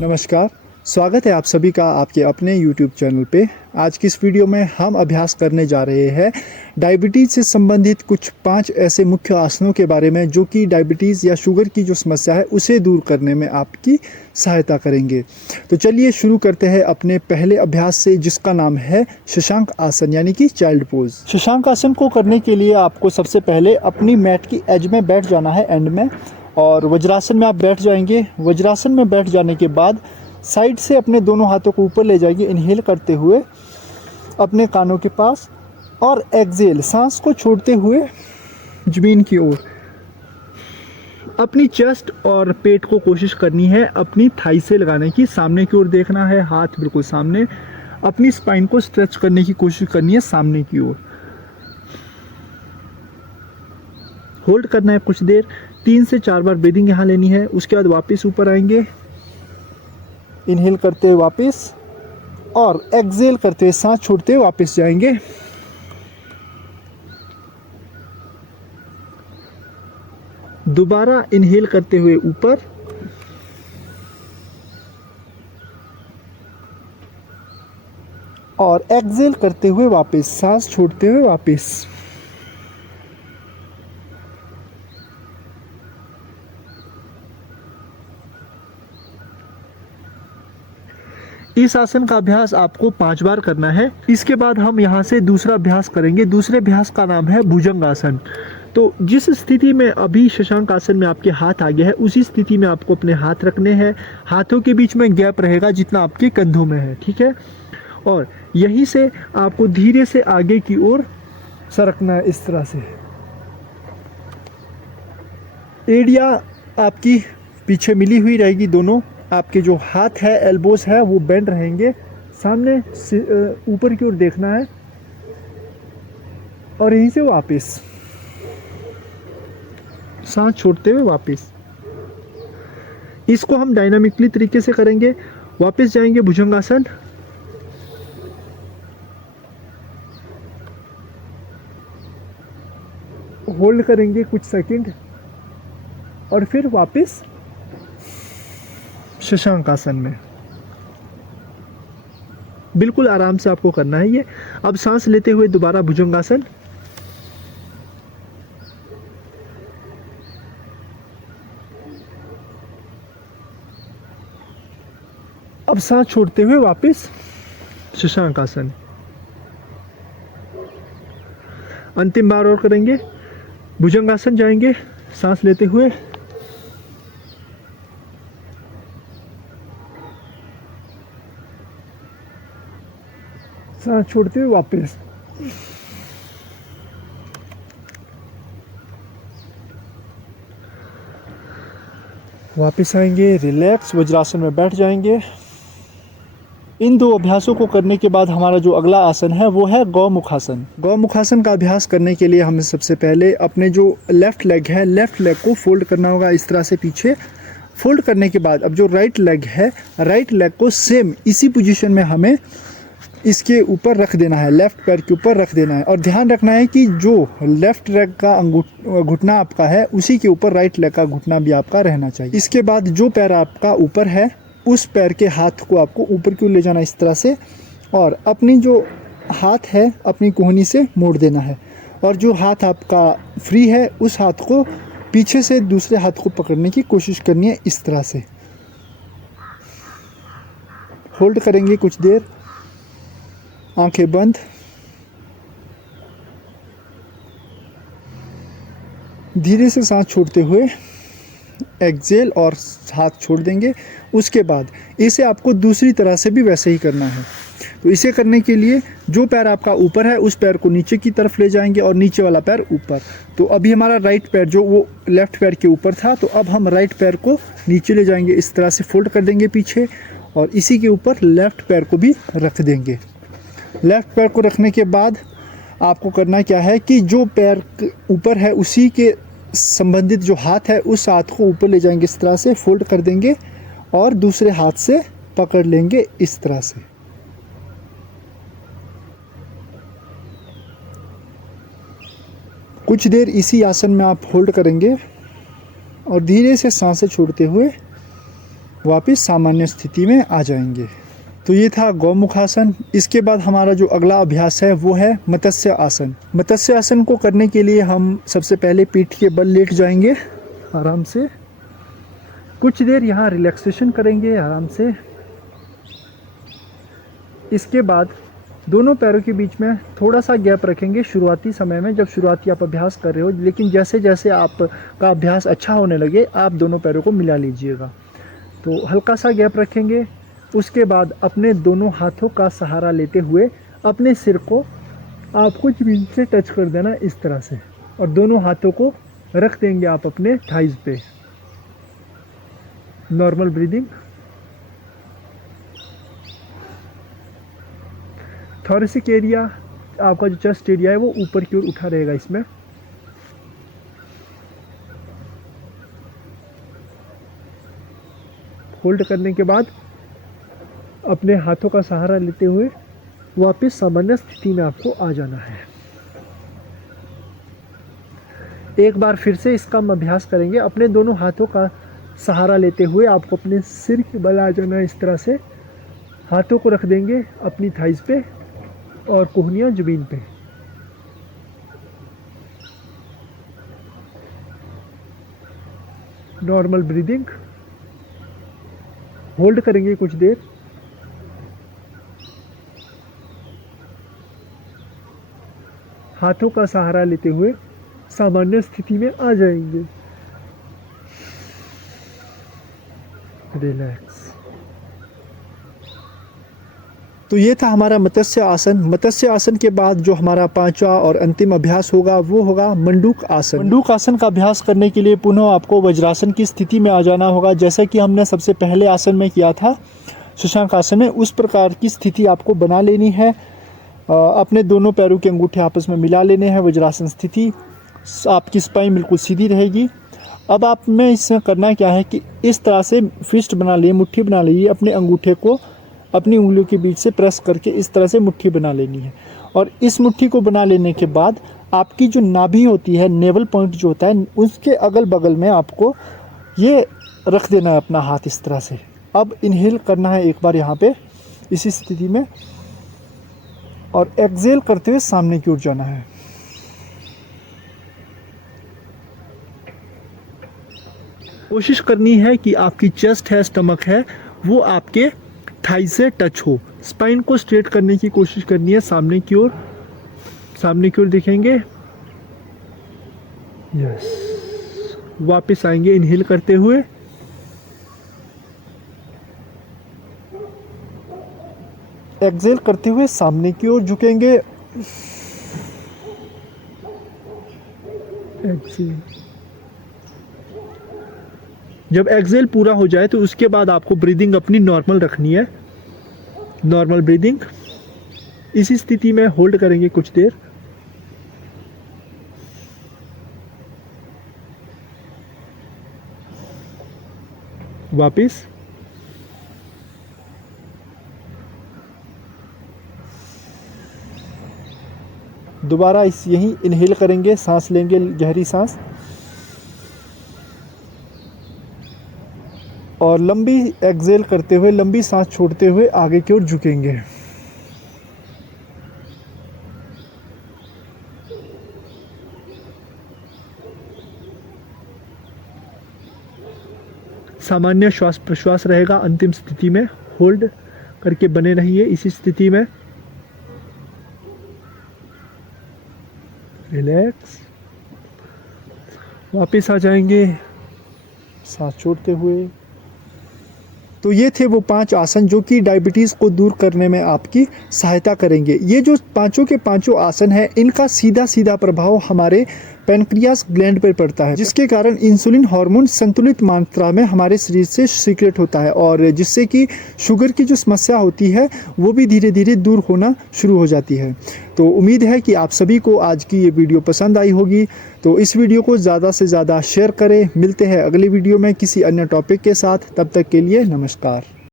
नमस्कार, स्वागत है आप सभी का आपके अपने YouTube चैनल पे। आज की इस वीडियो में हम अभ्यास करने जा रहे हैं डायबिटीज़ से संबंधित कुछ 5 ऐसे मुख्य आसनों के बारे में जो कि डायबिटीज़ या शुगर की जो समस्या है उसे दूर करने में आपकी सहायता करेंगे। तो चलिए शुरू करते हैं अपने पहले अभ्यास से, जिसका नाम है शशांक आसन यानी कि चाइल्ड पोज। शशांक आसन को करने के लिए आपको सबसे पहले अपनी मैट की एज में बैठ जाना है, एंड में, और वज्रासन में आप बैठ जाएंगे। वज्रासन में बैठ जाने के बाद साइड से अपने दोनों हाथों को ऊपर ले जाएंगे, इनहेल करते हुए अपने कानों के पास, और एक्सहेल सांस को छोड़ते हुए जमीन की ओर। अपनी चेस्ट और पेट को कोशिश करनी है अपनी थाई से लगाने की, सामने की ओर देखना है, हाथ बिल्कुल सामने। अपनी स्पाइन को स्ट्रेच करने की कोशिश करनी है सामने की ओर। होल्ड करना है कुछ देर, 3 से 4 बार ब्रीदिंग यहाँ लेनी है। उसके बाद वापस ऊपर आएंगे, इनहेल करते हुए वापस, और एक्सहेल करते हुए सांस छोड़ते हुए वापस जाएंगे। दोबारा इनहेल करते हुए ऊपर, और एक्सहेल करते हुए वापस, सांस छोड़ते हुए वापस। इस आसन का अभ्यास आपको 5 बार करना है। इसके बाद हम यहाँ से दूसरा अभ्यास करेंगे। दूसरे अभ्यास का नाम है भुजंग आसन। तो जिस स्थिति में अभी शशांक आसन में आपके हाथ आगे है, उसी स्थिति में आपको अपने हाथ रखने हैं। हाथों के बीच में गैप रहेगा जितना आपके कंधों में है, ठीक है। और यहीं से आपको धीरे से आगे की ओर सरकना है, इस तरह से। एड़ियाँ आपकी पीछे मिली हुई रहेगी, दोनों आपके जो हाथ है, एल्बोस है, वो बेंड रहेंगे, सामने ऊपर की ओर देखना है, और यहीं से वापस सांस छोड़ते हुए वापस। इसको हम डायनामिकली तरीके से करेंगे। वापस जाएंगे भुजंगासन, होल्ड करेंगे कुछ सेकंड, और फिर वापस शशांक आसन में। बिल्कुल आराम से आपको करना है ये। अब सांस लेते हुए दोबारा भुजंगासन, अब सांस छोड़ते हुए वापस शशांक आसन। अंतिम बार और करेंगे। भुजंगासन जाएंगे, सांस लेते हुए, सांस छोड़ते हुए वापस। वापस आएंगे, रिलैक्स, वज्रासन में बैठ जाएंगे। इन 2 अभ्यासों को करने के बाद हमारा जो अगला आसन है वो है गौमुखासन। गौमुखासन का अभ्यास करने के लिए हमें सबसे पहले अपने जो लेफ्ट लेग है, लेफ्ट लेग को फोल्ड करना होगा, इस तरह से पीछे। फोल्ड करने के बाद अब जो राइट लेग है, राइट लेग को सेम इसी पोजीशन में हमें इसके ऊपर रख देना है, लेफ्ट पैर के ऊपर रख देना है। और ध्यान रखना है कि जो लेफ्ट लेग का घुटना आपका है, उसी के ऊपर राइट लेग का घुटना भी आपका रहना चाहिए। इसके बाद जो पैर आपका ऊपर है, उस पैर के हाथ को आपको ऊपर की ओर ले जाना, इस तरह से, और अपनी जो हाथ है अपनी कोहनी से मोड़ देना है। और जो हाथ आपका फ्री है, उस हाथ को पीछे से दूसरे हाथ को पकड़ने की कोशिश करनी है, इस तरह से। होल्ड करेंगे कुछ देर, आंखें बंद। धीरे से सांस छोड़ते हुए एक्सहेल और हाथ छोड़ देंगे। उसके बाद इसे आपको दूसरी तरह से भी वैसे ही करना है। तो इसे करने के लिए जो पैर आपका ऊपर है, उस पैर को नीचे की तरफ ले जाएंगे, और नीचे वाला पैर ऊपर। तो अभी हमारा राइट पैर जो वो लेफ्ट पैर के ऊपर था, तो अब हम राइट पैर को नीचे ले जाएंगे, इस तरह से फोल्ड कर देंगे पीछे, और इसी के ऊपर लेफ्ट पैर को भी रख देंगे। लेफ्ट पैर को रखने के बाद आपको करना क्या है कि जो पैर ऊपर है उसी के संबंधित जो हाथ है, उस हाथ को ऊपर ले जाएंगे, इस तरह से फोल्ड कर देंगे, और दूसरे हाथ से पकड़ लेंगे, इस तरह से। कुछ देर इसी आसन में आप होल्ड करेंगे, और धीरे से सांसें छोड़ते हुए वापस सामान्य स्थिति में आ जाएंगे। तो ये था गौमुख आसन। इसके बाद हमारा जो अगला अभ्यास है वो है मत्स्य आसन। मत्स्य आसन को करने के लिए हम सबसे पहले पीठ के बल लेट जाएंगे आराम से। कुछ देर यहाँ रिलैक्सेशन करेंगे आराम से। इसके बाद दोनों पैरों के बीच में थोड़ा सा गैप रखेंगे शुरुआती समय में, जब शुरुआती आप अभ्यास कर रहे हो। लेकिन जैसे जैसे आपका अभ्यास अच्छा होने लगे आप दोनों पैरों को मिला लीजिएगा। तो हल्का सा गैप रखेंगे। उसके बाद अपने दोनों हाथों का सहारा लेते हुए अपने सिर को आपको ज़मीन से टच कर देना इस तरह से, और दोनों हाथों को रख देंगे आप अपने थाइज पे। Normal breathing. थोरेसिक एरिया, आपका जो चेस्ट एरिया है वो ऊपर की ओर उठा रहेगा इसमें। होल्ड करने के बाद अपने हाथों का सहारा लेते हुए वापस सामान्य स्थिति में आपको आ जाना है। एक बार फिर से इसका हम अभ्यास करेंगे। अपने दोनों हाथों का सहारा लेते हुए आपको अपने सिर के बल आ जाना है इस तरह से। हाथों को रख देंगे अपनी थाइज पे और कोहनियाँ जमीन पे। Normal breathing. होल्ड करेंगे कुछ देर। हाथों का सहारा लेते हुए सामान्य स्थिति में आ जाएंगे। रिलैक्स। तो ये था हमारा मत्स्य आसन। मत्स्य आसन के बाद जो हमारा पांचवा और अंतिम अभ्यास होगा वो होगा मंडूक आसन। मंडूक आसन का अभ्यास करने के लिए पुनः आपको वज्रासन की स्थिति में आ जाना होगा, जैसा कि हमने सबसे पहले आसन में किया था शशांक आसन में। उस प्रकार की स्थिति आपको बना लेनी है। अपने दोनों पैरों के अंगूठे आपस में मिला लेने हैं। वज्रासन स्थिति, आपकी स्पाइन बिल्कुल सीधी रहेगी। अब आप में इसमें करना क्या है कि इस तरह से फिस्ट बना लिए, मुट्ठी बना लीजिए। अपने अंगूठे को अपनी उंगलियों के बीच से प्रेस करके इस तरह से मुट्ठी बना लेनी है। और इस मुट्ठी को बना लेने के बाद आपकी जो नाभि होती है, नेवल पॉइंट जो होता है, उसके अगल बगल में आपको ये रख देना है अपना हाथ इस तरह से। अब इनहेल करना है एक बार यहाँ पे इसी स्थिति में, और एक्सहेल करते हुए सामने की ओर जाना है। कोशिश करनी है कि आपकी चेस्ट है, स्टमक है, वो आपके थाई से टच हो। स्पाइन को स्ट्रेट करने की कोशिश करनी है सामने की ओर। सामने की ओर देखेंगे। यस। वापस आएंगे इनहेल करते हुए। एक्सहेल करते हुए सामने की ओर झुकेंगे। एक्सहेल। जब एक्सहेल पूरा हो जाए तो उसके बाद आपको ब्रीदिंग अपनी नॉर्मल रखनी है। Normal breathing. इसी स्थिति में होल्ड करेंगे कुछ देर। वापिस। दोबारा यही इनहेल करेंगे, सांस लेंगे, गहरी सांस, और लंबी एक्सहेल करते हुए, लंबी सांस छोड़ते हुए आगे की ओर झुकेंगे। सामान्य श्वास प्रश्वास रहेगा अंतिम स्थिति में। होल्ड करके बने रहिए इसी स्थिति में। रिलैक्स। वापस आ जाएंगे सांस छोड़ते हुए। तो ये थे वो 5 आसन जो कि डायबिटीज़ को दूर करने में आपकी सहायता करेंगे। ये जो पांचों के पांचों आसन हैं, इनका सीधा सीधा प्रभाव हमारे पैनक्रियास ग्लैंड पर पड़ता है, जिसके कारण इंसुलिन हार्मोन संतुलित मात्रा में हमारे शरीर से सीक्रेट होता है, और जिससे कि शुगर की जो समस्या होती है वो भी धीरे धीरे दूर होना शुरू हो जाती है। तो उम्मीद है कि आप सभी को आज की ये वीडियो पसंद आई होगी। तो इस वीडियो को ज़्यादा से ज़्यादा शेयर करें। मिलते हैं अगली वीडियो में किसी अन्य टॉपिक के साथ। तब तक के लिए नमस्कार।